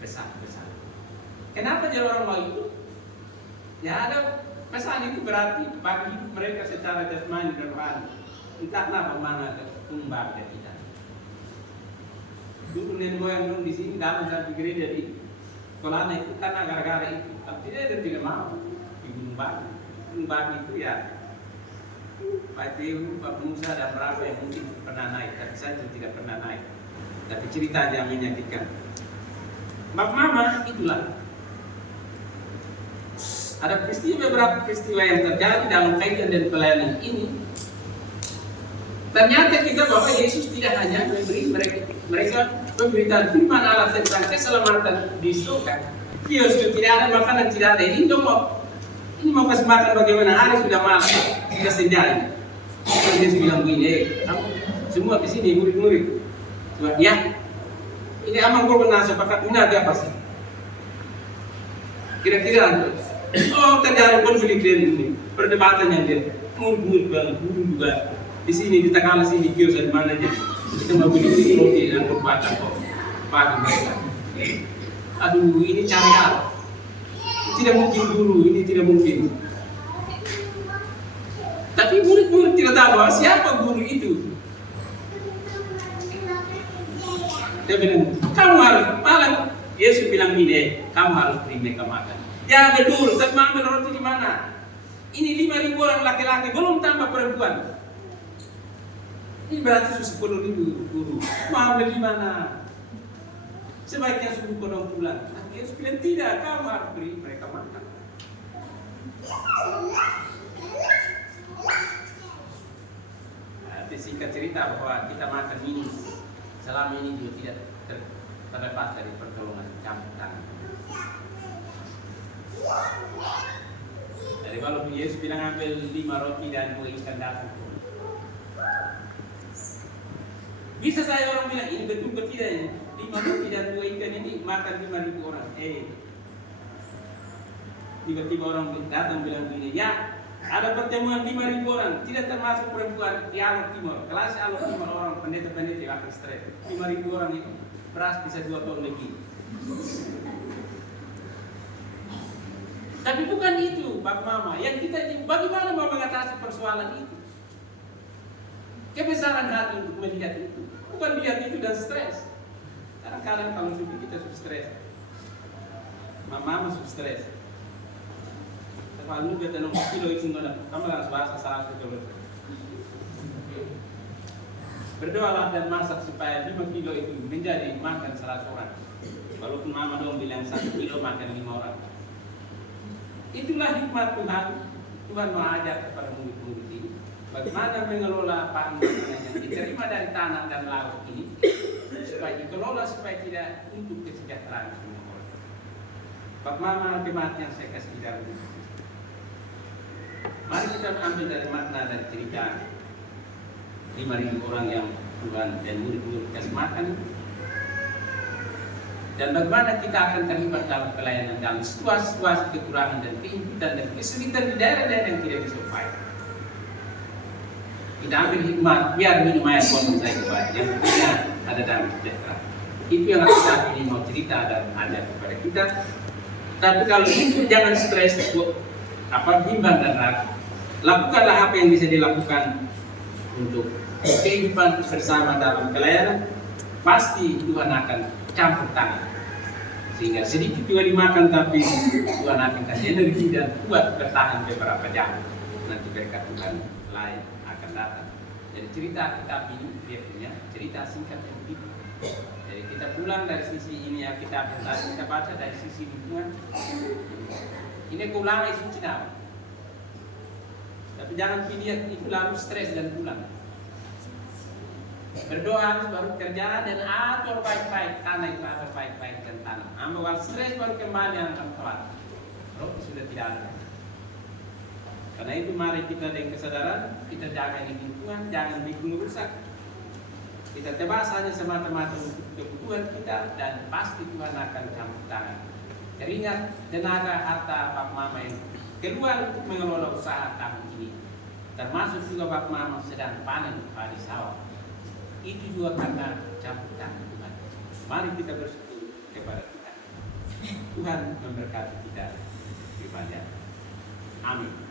pesan-pesan. Kenapa jadi orang mau itu? Ya ada pesan itu berarti bagi hidup mereka secara jasmani dan rohani. Entah kenapa mana kembali kita. Dulu nenek moyang dulu di sini dalam satu gereja di Kolana itu karena gara-gara itu. Tapi dia tidak mau di Gunung Batu. Gunung Batu itu ya Pak Tehu, Pak Musa dan berapa yang mungkin pernah naik, tapi saya tidak pernah naik. Tapi cerita yang menyakitkan. Bap Mama itulah. Ada beberapa peristiwa yang terjadi dalam kaitan dan pelayanan ini. Ternyata kita bahwa Yesus tidak hanya memberi mereka pemberitaan firman Allah tentang keselamatan di surga. Yesus tidak ada makanan, tidak ada ini mau kasih makan bagaimana, hari sudah malam, sudah senja. Yesus bilang begini, kamu semua kesini murid-murid. Ya, ini amang korban nasi pakat ini ada apa sih? Kira-kira terjadi konflik ini, perdebatan yang dia murid-murid guru juga di sini di Takala sini kios di mana aja kita mau beli roti dan berbaca kok pagi mereka. Aduh, ini cari apa? Tidak mungkin guru, ini tidak mungkin. Tapi murid-murid tidak tahu siapa guru itu. Dia bilang, kamu harus malam. Yesus bilang gini, kamu harus beri mereka makan. Ya betul, tapi ambil roti di mana? Ini 5.000 orang laki-laki, belum tambah perempuan. Ini berarti 10.000 guru. Mau ambil di mana? Sebaiknya suruh kodong pulang. Tapi Yesus bilang tidak, kamu harus beri mereka makan. Nah, singkat cerita bahwa kita makan ini selama ini juga tidak terlepas dari pertolongan campur tangan. Jadi kalau Yesus bilang ambil 5 roti dan 2 ikan datang, bisa saya orang bilang ini betul tidak ini 5 roti dan 2 ikan ini makan 5.000 orang. Tiba-tiba orang datang bilang begini, ya ada pertemuan 5.000 orang, tidak termasuk perempuan di Alor Timur. Kelas Alor Timur orang pendeta-pendeta yang akan stres. 5.000 orang itu beras bisa 2 ton lebih. Tapi bukan itu, Bapak Mama. Yang kita bagaimana mau mengatasi persoalan itu? Kebesaran hati untuk melihat itu, bukan lihat itu dan stres. Kadang-kadang kalau sudah kita sudah stres, Mama sudah stres. Kalau kita nong kilo itu nggak, kamu harus bahasa salah itu. Berdoalah dan masak supaya 5 kilo itu menjadi makan 100 orang. Walaupun Mama dong bilang 1 kilo makan 5 orang. Itulah hikmat Tuhan. Tuhan mau ajar kepada murid-murid ini bagaimana mengelola bahan makanan yang diterima dari tanah dan laut ini supaya dikelola supaya tidak untuk kesejahteraan semua orang. Bapak Mama jemaat yang saya kasih di dalam ini. Mari kita ambil dari makna dari cerita 5.000 orang yang Tuhan dan murid-murid kasih makan. Dan bagaimana kita akan terlibat dalam pelayanan dalam situasi-situasi kekurangan dan keimpitan dan kesulitan di daerah-daerah yang tidak disurvive. Kita ambil hikmat, biar minum air kosong saya kepada yang punya ada dalam sejahtera. Itu yang kita ini mau cerita dan ajar kepada kita. Tapi kalau itu jangan stres, bimbang dan ragu. Lakukanlah apa yang bisa dilakukan untuk kehidupan bersama dalam pelayanan. Pasti Tuhan akan campur tangan. Sehingga sedikit juga dimakan, tapi Tuhan akan kasih energi dan kuat bertahan beberapa jam. Nanti berkat Tuhan lain akan datang. Jadi cerita kitab ini dia punya cerita singkat yang begitu. Jadi kita pulang dari sisi ini ya kita baca dari sisi lingkungan. Ini keulangan isu Cina. Tapi jangan pilih itu lalu stres dan pulang. Berdoa harus baru kerja dan atur baik-baik tanah itu atur baik-baik dan tanah. Ambil stres baru kembali yang akan telat. Roti sudah tidak ada. Karena itu mari kita dengan kesadaran kita jaga lingkungan, jangan bikin rusak. Kita tebas hanya semata-mata untuk kebutuhan kita dan pasti Tuhan akan campur tangan. Keringat, tenaga, harta Bapak Mama yang keluar untuk mengelola usaha tahun ini. Termasuk juga Bapak Mama sedang panen padi sawah. Itu juga karena campur tangan Tuhan. Mari kita bersyukur kepada Tuhan. Tuhan memberkati kita lebih banyak. Amin.